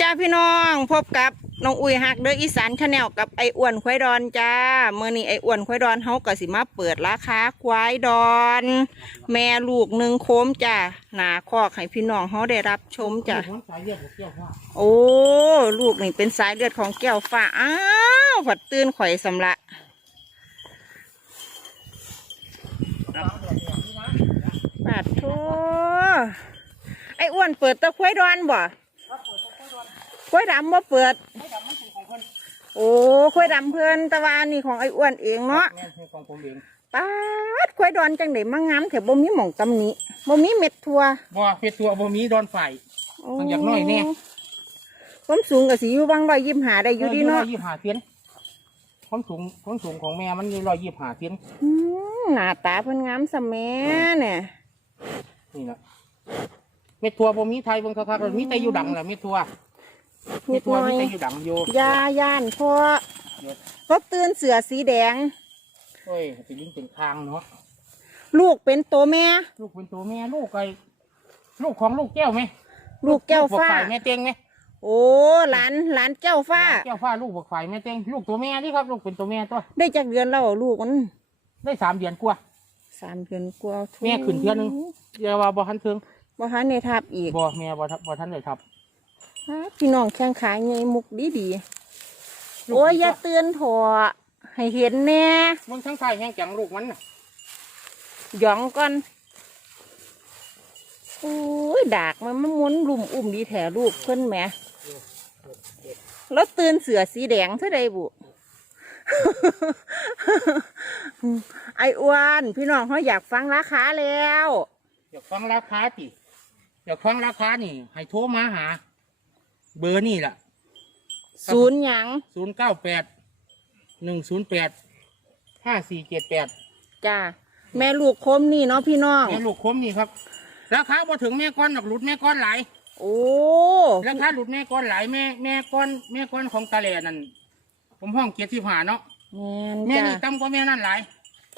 จ้าพี่น้องพบกับน้องอุ้ยฮักเด้ออีสานชาแนลกับไออ้วนควายดอนจ้าเมื่อนี้ไออ้วนควายดอนเฮาก็สิมาเปิดราคาควายดอน แม่ลูกหนึ่งโคมจ้าหนาคอกให้พี่น้องเฮาได้รับชมจ้าโอ้ลูกนี่เป็นสายเลือดของแก้วฟ้าอ้าวผัดตื่นข่อยสำละปาดโทไออ้วนเปิดตะควายดอนบ่ ควายดำบ่เปิดโอ้ควายดำเพื่อนแตะวานี่ของไอ้อ้วนเองเนาะแม่นคือของผมเองป้าดควายดอนจังไดมางามแถวบ่มีหม่องตำหนิบ่มีเม็ดทัวบ่เป็นตัวบ่มีดอนไฟมันอยากน้อยแน่ ความสูงก็สิอยู่บางร้อยยิมหาได้อยู่ดีเนาะร้อยยี่สิบห้าเทียนความสูงความสูงของแม่มันอยู่ร้อยยี่สิบห้าเทียนอืมหน้าตาเพิ่นงามซะแม่เนี่ยนี่นะเม็ดทัวบ่มีไทยเบิ่งคักๆมีแต่อยู่ดังแหละเม็ดทัว นิเม็ดดทัหวน่อมียแต่อยู่ดังอยู่ยาย่านพ่อรถตื่นเสือสีแดงโอ้ยเป็นลิงเป็นคางเนาะลูกเป็นโตแม่ ลูกเป็นตัวแม่ลูกไก่ลูกของลูกแก้วไหมลูกแก้วฟ้าลูกบักฝ่ยแม่เต็งไหมโอ้หลานหลานแก้วฟ้าแก้วฟ้าลูกบักฝ่ายแม่เต็งลูกตัวแม่นี่ครับ ลูกเป็นตัวแม่ตัว ได้จากเดือนแล้วลูกมันได้สามเดือนกว่าสามเดือนกว่าแม่ขึ้นเทื่อนึงเดี๋ยวว่าบ่ทันถึงบ่ทันในทับอีกบ่แม่บ่ทันบ่ทันได้ทับฮะ พี่น้องแข้งขาไงมุกดีดีๆโอ้ยอย่าเตือนถอให้เห็นแน่มึงทั้งทายแห้งจังลูกมันน่ะหยองก่อนโอ้ยดากมันมันม้วนลุ่มอุ่มดีแถลูกเพิ่นแหมแล้วตื่นเสือสีแดงเท่าใดบุไออ้วนพี่น้องเขาอยากฟังราคาแล้ว อยากฟังราคาติอยากฟังราคานี่ ให้โทรมาหา เบอร์นี่ล่ะศูนย์หยังศูนย์เก้าแปดหนึ่งศูนย์แปดห้าสี่เจ็ดแปดจ้าแม่ลูกคมนี่เนาะพี่น้อง แม่ลูกคมนี่ครับ ราคาพอถึงแม่ก้อนหรอกหลุดแม่ก้อนหลายโอ้ราคาหลุดแม่ก้อนหลายแม่แม่ก้อนแม่ก้อนของตาแหลนั่นผมห้องเกียรติผ่าเนาะแม่นแม่จ้านี่ต่ำกว่าแม่นั่นหลาย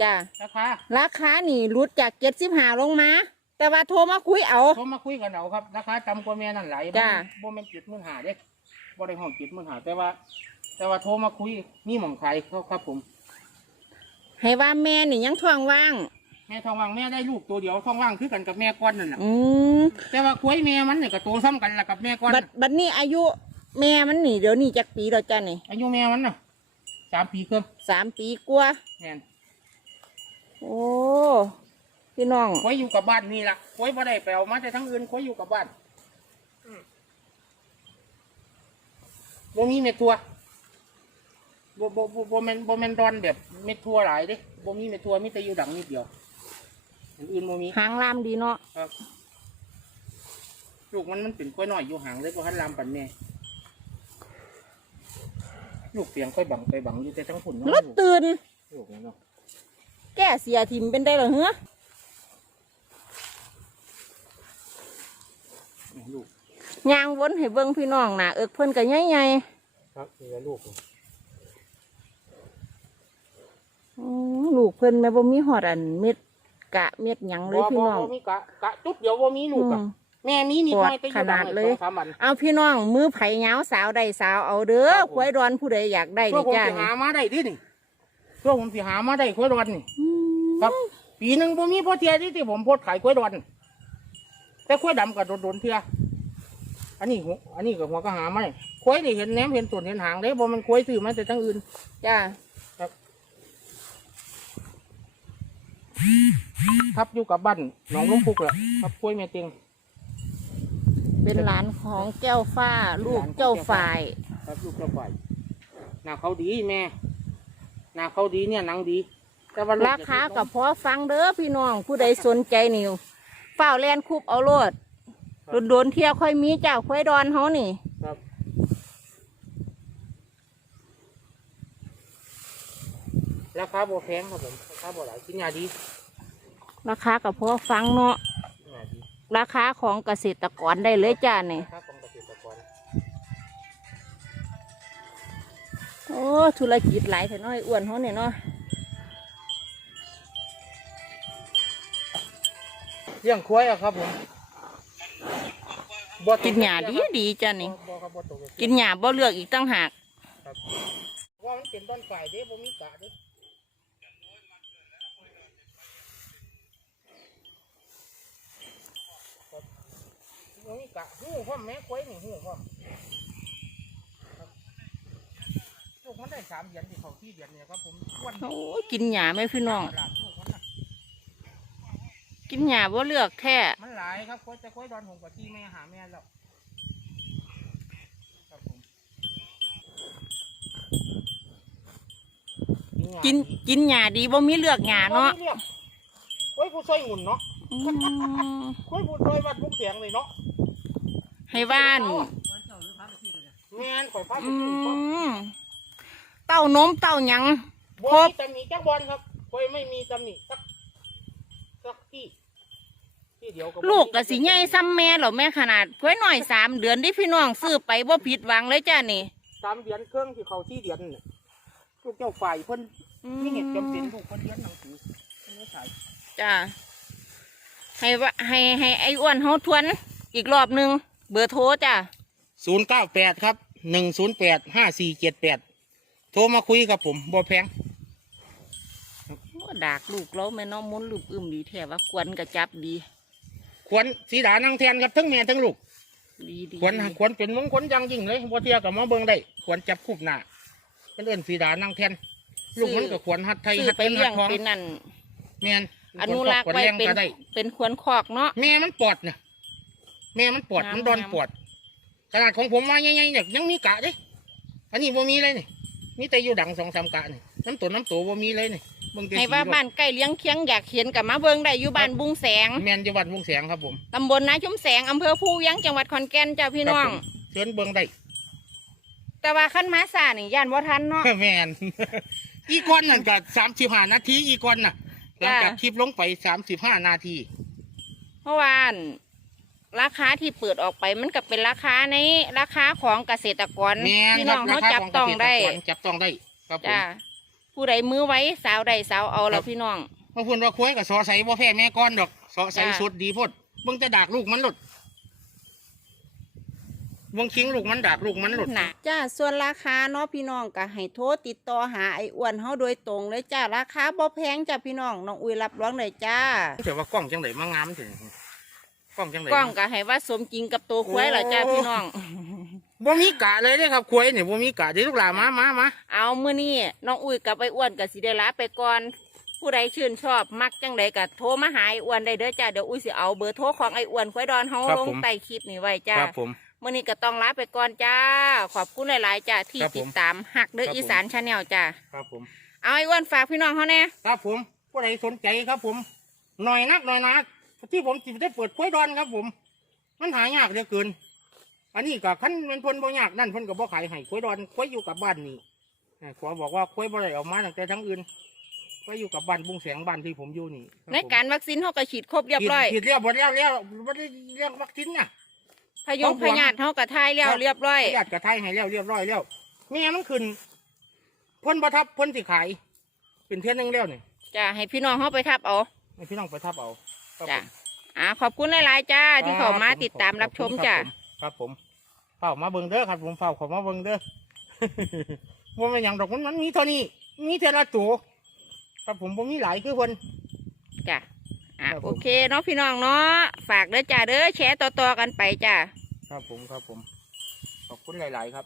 จ้าราคาราคานี่รุดจากเจ็ดสิบห้าลงมา แต่ว่าโทรมาคุยเอา โทรมาคุยกันเอาครับราคาต่ำกว่าแม่นั่นหลายจ้ะ บ่แม่นจิตมื่นหาเด้บ่ได้ห้องจิตมื่นหาแต่ว่า แต่ว่าโทรมาคุยมีหม่องขายครับครับผม ให้ว่าแม่นี่ยังท้องว่าง แม่ทองว่างแม่ได้ลูกตัวเดียวทองว่างคือกันกับแม่ก้อนนั่นน่ะอืมแต่ว่าคุ้ยแม่มันเนี่ยก็โตซ้ำกันละกับแม่ก้อนบัดบัดนี้อายุ แม่มันนี่เดี๋ยวนี้จักปีแล้วจ้านี่อายุแม่มันน่ะสามปีเกินสามปีกว่าแม่นโอ้ พี่น้องคุ้ยอยู่กับบ้านนี่ล่ะคุ้ยบ่ได้ไปเอามาแต่ทั้งอื่นคุ้ยอยู่กับบ้านอืมบ่มีเม็ดทัวบ่บ่บ่บ่แม่นบ่แม่นดอนแบบเม็ดทัวหลายเด้บ่มีเม็ดทัวมีแต่อยู่ดังนิดเดียวอันอื่นบ่มีหางลามดีเนาะครับลูกมันมันเป็นกล้วยน้อยอยู่ห่างเลยก็หันลามปันแม่ลูกเสียงค่อยบังไปบังอยู่แต่ทั้งฝุ่นเนาะรถตื่นลูกนี่เนาะ แก้เสียทิมเป็นได้เหรอเฮ้อ ลูกยางวนให้เบิ่งพี่น้องน่ะเอิกเพิ่นก็ใหญ่ครับนี่แหละลูกๆอืมลูกเพิ่นแม่บ่มีหอดอันเม็ดกะเม็ดหยังเลยพี่น้องบ่บ่มีกะกะจุดเดียวว่ามีลูกอะอืมแม่มีนิดหน่อยปวดแต่อยู่ดังขนาดเลยสองสามวันเอาพี่น้องมือไผ่เหงาสาวได้สาวเอาเด้อครับผมควายดอนผู้ใดอยากได้เพื่อนี่ผมจ้าสิหามาได้ดินี่เพื่อผมสิหามาได้กล้วยดอนนี่ อืม ครับ ปีหนึ่งผมมีพ่อเทียที่ที่ผมโพดขายกล้วยดอน แต่กล้วยดำกับโดนๆเทียอันนี้หัวอันนี้กับหัวก็หาไม่กล้วยนี่เห็นแหนมเห็นส่วนเห็นหางเด้บ่มันกล้วยซื้อมาแต่ทั้งอื่น จ้าทับอยู่กับบ้านหนองลุงพุกแหละทับกล้วยแม่เตียงเป็นหลานของแก้วฟ้าลูกเจ้าฝ่ายครับลูกกระฝ่ายหน้าเขาดีแม่หน้าเขาดีเนี่ยหนังดี แต่ว่าลูกราคากับพอฟังเด้อพี่น้องผู้ใดสนใจนิวเฝ้าวแลนคุบเอาโลดโดนๆเที่ยวค่อยมีเจ้าควายดอนเขานี่ ครับราคาบ่แพงครับผมราคาบ่หลายกินยาดีราคากับพอฟังเนาะกินยาดีราคาของเกษตรกรได้เลยจ้านี่ราคาของเกษตรกรโอ้ธุรกิจหลายแต่น้อยอ้วนเขาเนี่ยเนาะ เลี้ยงควายอะครับผมบ่กินหญ้าดีดีๆจ้านี่บ่บ่ครับบ่ตกกินหญ้าบ่เลือกอีกตั้งหาก ครับว่ามันเป็นต้นฝ่ายเด้บ่มีกะเด้ครับบ่มีกะหูพ่อมแม่ควยนี่หูพ่อมครับลูกมันได้สามเดือนที่เขาที่เดือนเนี่ยครับผมอ้วน โอ้ยกินหญ้าไหมพี่น้องหลาดลู กมันน่ะกินหญ้าบ่เลือกแท้มันหลายครับควยแต่ควยดอนผมกับที่แม่หาแม่แล้วครับผมกินกินหญ้าดีบ่มีเลือกหญ้าเนาะควยผู้ช่วยหมุนเนาะอืมควยผู้ช่วยวัดมุกเสียงเลยเนาะให้บ้านแม่นข่อยพาไปอืกินครับมเต้านมเต้าหยัง บ่ครบมีตำหนิจักบอลครับควยไม่มีตำหนิสักสักที่ ที่เดียวกับลูกก็สิใหญ่ซ้ำแม่เหรอแม่ขนาดกล้วยหน่อยสามเดือนที่พี่น้องซื้อไปบ่ผิดหวังเลยจ้านี่สามเดือนเครื่องที่เขาที่เดือนน่ะลูกเจ้าฝ่ายเพิ่นอืนี่เห็นจำมเป็นลูกเพิ่นเรียนหนังสือเพิ่นไม่ขายจ้าให้ว่าให้ให้ไอ้อ้วนเฮาทวนอีกรอบหนึ่งเบอร์โทรจ้าศูนย์เก้าแปดครับหนึ่งศูนย์แปดห้าสี่เจ็ดแปดโทรมาคุยกับผมบ่แพงดากลูกเราแม่น้องมุนลูกอึมดีแท้ว่ากวนกระจับดี ควรสีดานั่งแทนครับทั้งแม่ทั้งลูกดีดีควรควรเป็นมงคลอย่างยิ่งเลยบ่เทียกับมาเบิ่งได้ควรจับคูบหน้าเป็นเอิ้นสีดานั่งแทน ลูกมันก็ควรหัดไทยซื้อหัดไปเป็นหัเลี้ยดงทองเป็นนั่นแม่นอนุรักษ์ไว้ควรเป็นลี้ยงก็ได้ เป็นควรคอกเนาะ แม่มันปอดเนี่ยแม่มันปอดงามมันดอนงามปอดขนาดของผมว่าใหญ่ๆเนี่ยยังมีกะเด้อันนี้บ่มีเลยนี่มีแต่อยู่ดังสองสามกะนี่น้ำตัวน้ำตัวบ่มีเลยนี่ เบิ่งแต่ให้สีว่าโลดบ้านใกล้เลี้ยงเคียงอยากเห็นกับมาเบิงได้อยู่บ้านบุงแสง แม่นจังหวัดวงแสงครับผมตำบลนาชุมแสงอำเภอภูเวียงจังหวัดขอนแก่นจ้าพี่น้อง ครับผมเชิญเบิ่งได้ แต่ว่าขั้นมาสานี่ย่านว่าทันเนาะ แม่นอีกอนนั่นก็สามสิบห้านาทีอีกอนน่ะหลังจากจ้ะคลิปลงไปสามสิบห้านาที เพราะว่าอั่นราคาที่เปิดออกไปมันก็เป็นราคาในราคาของเกษตรกรแม่นพี่คน้รัองราเขาคาจับของต้องได้เกษตรกรจับต้องได้ ครับผมจ้า ผู้ใดมือไว้สาวใดสาวเอาครัแล้วบพี่น้องมาพูดว่าคุ้ยกับซอใสบ่แพ้แม่ก้อนดอกซอใสจ้ะสุดดีโพดเบิ่งจะดากลูกมันหลุดเบิ่งคิงลูกมันดากลูกมันหลุดนะจ้าส่วนราคาเนาะพี่น้องก็ให้โทรติดต่อหาไอ้อ้วนเฮาโดยตรงเลยจ้าราคาบ่แพงจ้าพี่น้องน้องอุ้ยรับรองเลยจ้าเดี๋ยวว่ากล้องจังไหนมางามถึงกล้องจังไหนกล้องก็ให้ว่าสมจริงกับตัวควายล่ะจ้าโอ้พี่น้อง บ่มีกะเลยเด้ครับคุ้ยเนี่ยบ่มีกะเดี๋ยวลูกหลานมามามาเอามื้อนี้น้องอุ้ยกับไอ้อ้วนก็สิได้ลาไปก่อน ผู้ใดชื่นชอบมักจังใดก็โทรมาหาไอ้อ้วนได้เด้อจ้าเดี๋ยวอุ้ยสิเอาเบอร์โทรของไอ้อ้วนควายดอนเฮาลงใต้คลิปนี้ไว้จ้า ครับผม มื่อนี้ก็ต้องลาไปก่อนจ้า ขอบคุณหลาย ๆ จ้า ที่ครับผมติดตามหักเด้อครับผม อีสานชาแนลจ้า ครับผม เอาไอ้อ้วนฝากพี่น้องเขาแน่ครับผมผู้ใดสนใจครับผม หน่อยนักหน่อยนักที่ผมจิได้เปิดคุ้ยดอนครับผม มันหายากเหลือเกิน อันนี้ก็ขั้นเป็นเพิ่นบ่ยากนั่นเพิ่นก็บ่ขายให้คุ้ยดอนคุ้ยอยู่กับบ้านนี่อ่าขอบอกว่าคุ้ยบ่ได้เออกมาตั้งแต่ทั้งอื่นคุ้ยอยู่กับบ้านบุงแสงบ้านที่ผมอยู่นี่คบในผมการวัคซีนเขาก็ฉีดครบเรียบร้อยฉีดเรียบร้อยแล้วแล้วบ่ได้เรียกวัคซีนน่ะพยุงพยาธิเขาก็ทายแล้วครับเรียบร้อยญาติกระไทยให้แล้วเรียบร้อยแล้วแม่มันขึ้นเพิ่นบ่ทับเพิ่นสิขายเป็นเทื่อนึงแล้วนี่จ้าให้พี่น้องเขาไปทับเอาให้พี่น้องไปทับเอาครับจ้าผมอ่าขอบคุณหลายๆจ้าที่เขามาติดตามรับชมจ้า ครับผมเฝ้ามาเบิ่งเด้อครับ ผมเฝ้าเขอมาเบิ่งเด้อว่ามันอย่างดอกมันมันมีเท่านี้ มีเท่าละตัวครับผมผมมีหลายคือคนจ้าอ่าครับผมโอเคเนาะพี่น้องเนาะฝากเด้อจ้าเด้อแชร์ต่อๆกันไปจ้าครับผมครับผม ขอบคุณหลาย ๆ ครับ